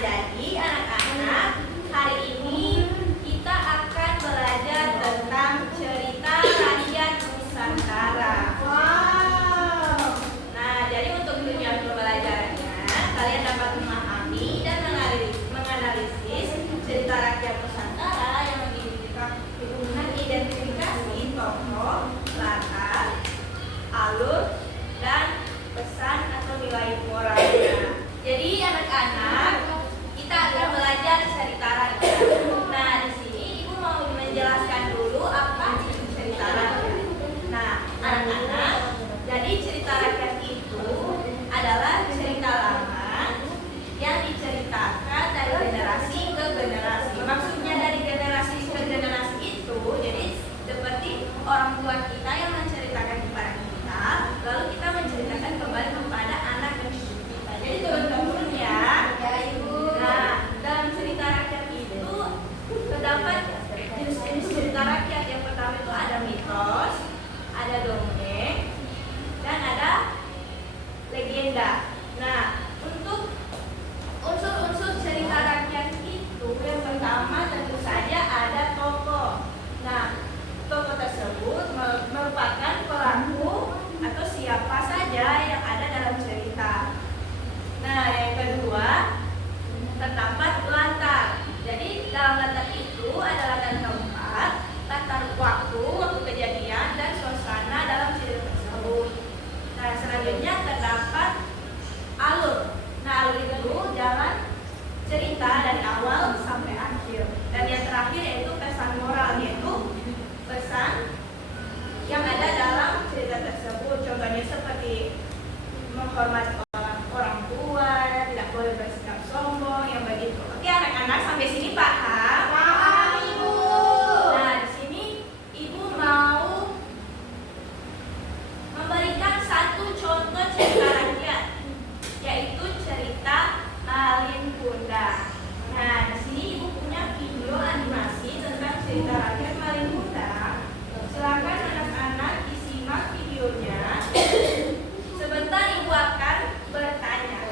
jadi anak-anak, hari ini kita akan belajar tentang cerita rakyat Nusantara. Wow. Nah, jadi untuk tujuan pembelajarannya, kalian dapat memahami dan menganalisis cerita rakyat Nusantara yang mengidentifikasi tokoh, latar, alur, dan pesan atau nilai moralnya. Jadi anak-anak, kita akan belajar cerita rakyat. Nah, di sini Ibu mau menjelaskan dulu apa itu cerita rakyat. Nah, anak-anak, jadi cerita rakyat itu adalah cerita lama yang diceritakan dari generasi ke generasi. Maksudnya dari generasi ke generasi itu, jadi seperti orang tua kita yang menceritakan kepada kita, lalu kita menceritakan kembali kepada anak dan cucu kita. Jadi teman-teman ya, Ibu. Nah, dalam cerita rakyat itu terdapat jenis-jenis cerita rakyat. Yang pertama itu ada mitos, ada dongeng, dan ada legenda. Nah, untuk unsur-unsur cerita rakyat itu yang pertama tentu saja ada tokoh. Nah, tokoh tersebut merupakan pelaku atau siapa saja yang ada dalam cerita. Nah, yang kedua terdapat latar. Jadi dalam latar itu ada latar tempat, latar waktu kejadian, dan suasana dalam cerita tersebut. Nah, selanjutnya terdapat alur. Nah, alur itu jalan cerita dari awal sampai akhir. Dan yang terakhir yaitu pesan moral, yaitu pesan yang ada dalam cerita tersebut. Contohnya seperti menghormati orang tua, tidak boleh bersikap sombong, yang begitu. Oke anak-anak, sampai sini paham? Paham, Ibu. Nah, di sini Ibu mau memberikan satu contoh cerita rakyat, yaitu cerita Malin Kundang. Nah, di sini Ibu punya video animasi tentang cerita rakyat Malin Kundang. Silakan anak-anak disimak videonya. Sebentar Ibu akan bertanya.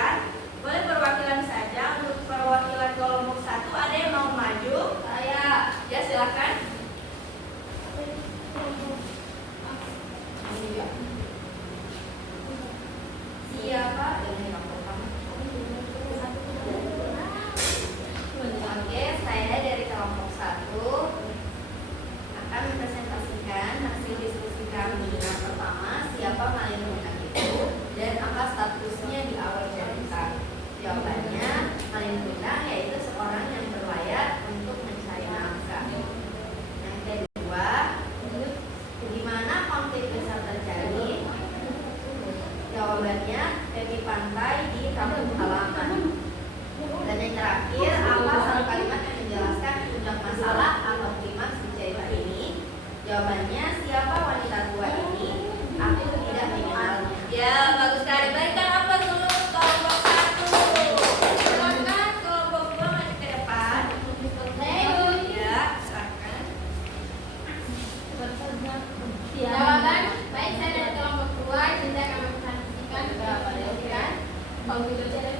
kalian boleh perwakilan saja. Untuk perwakilan kelompok 1 ada yang mau maju? Saya. Ya, silakan. Siapa? Oke, saya dari kelompok 1 akan mempresentasikan hasil diskusi kami. Yang pertama, siapa Malin Kundang itu dan apa statusnya di awal cerita? Jawabannya, Malin Kundang yaitu seorang yang berlayar untuk mencari nafkah. Yang kedua, di mana konflik besar terjadi? Jawabannya, di pantai di kampung halaman. Dan yang terakhir, apa satu kalimat yang menjelaskan puncak masalah atau klimaks di cerita ini? Jawabannya, siapa wanita tua ini? Aku tidak mengenalnya. Ya, bagus sekali. Berikan apa dulu kelompok 1. Silakan kelompok 2 maju ke depan. Ya, silakan. Jawaban, baik, saya dari kelompok 2, saya akan mempresentasikan beberapa jawaban.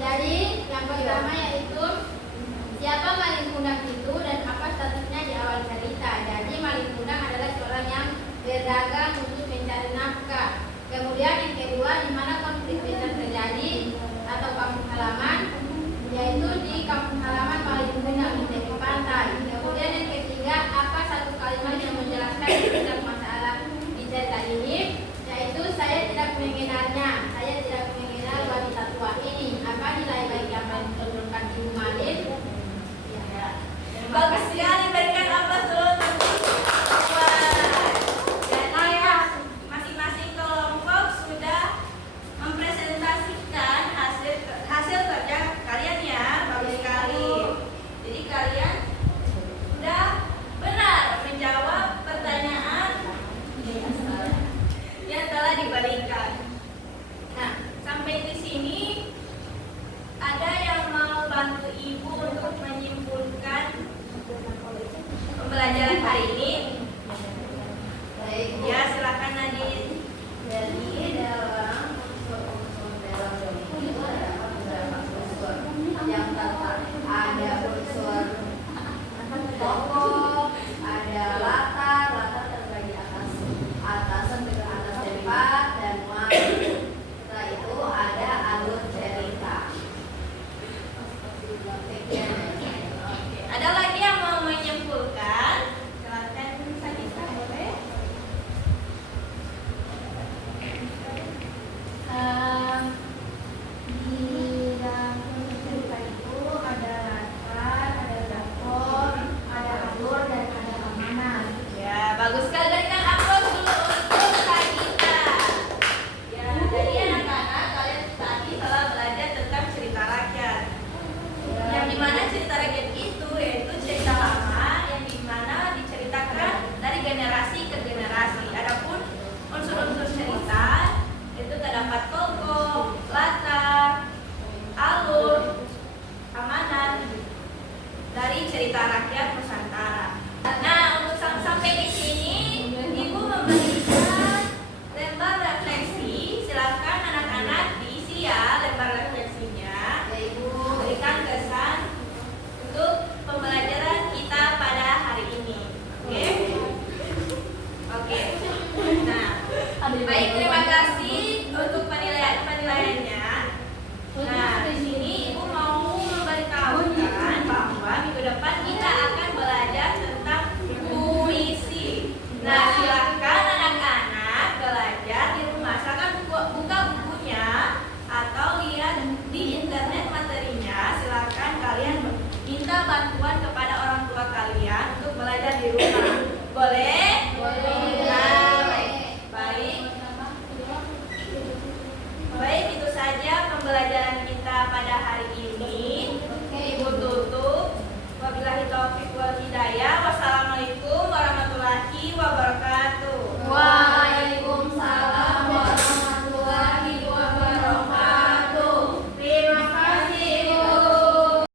Jadi, yang pertama yaitu siapa Malin Kundang itu dan apa statusnya di awal cerita. Jadi, Malin Kundang adalah seorang yang berdagang untuk mencari nafkah. Kemudian yang kedua, di mana konflik besar terjadi?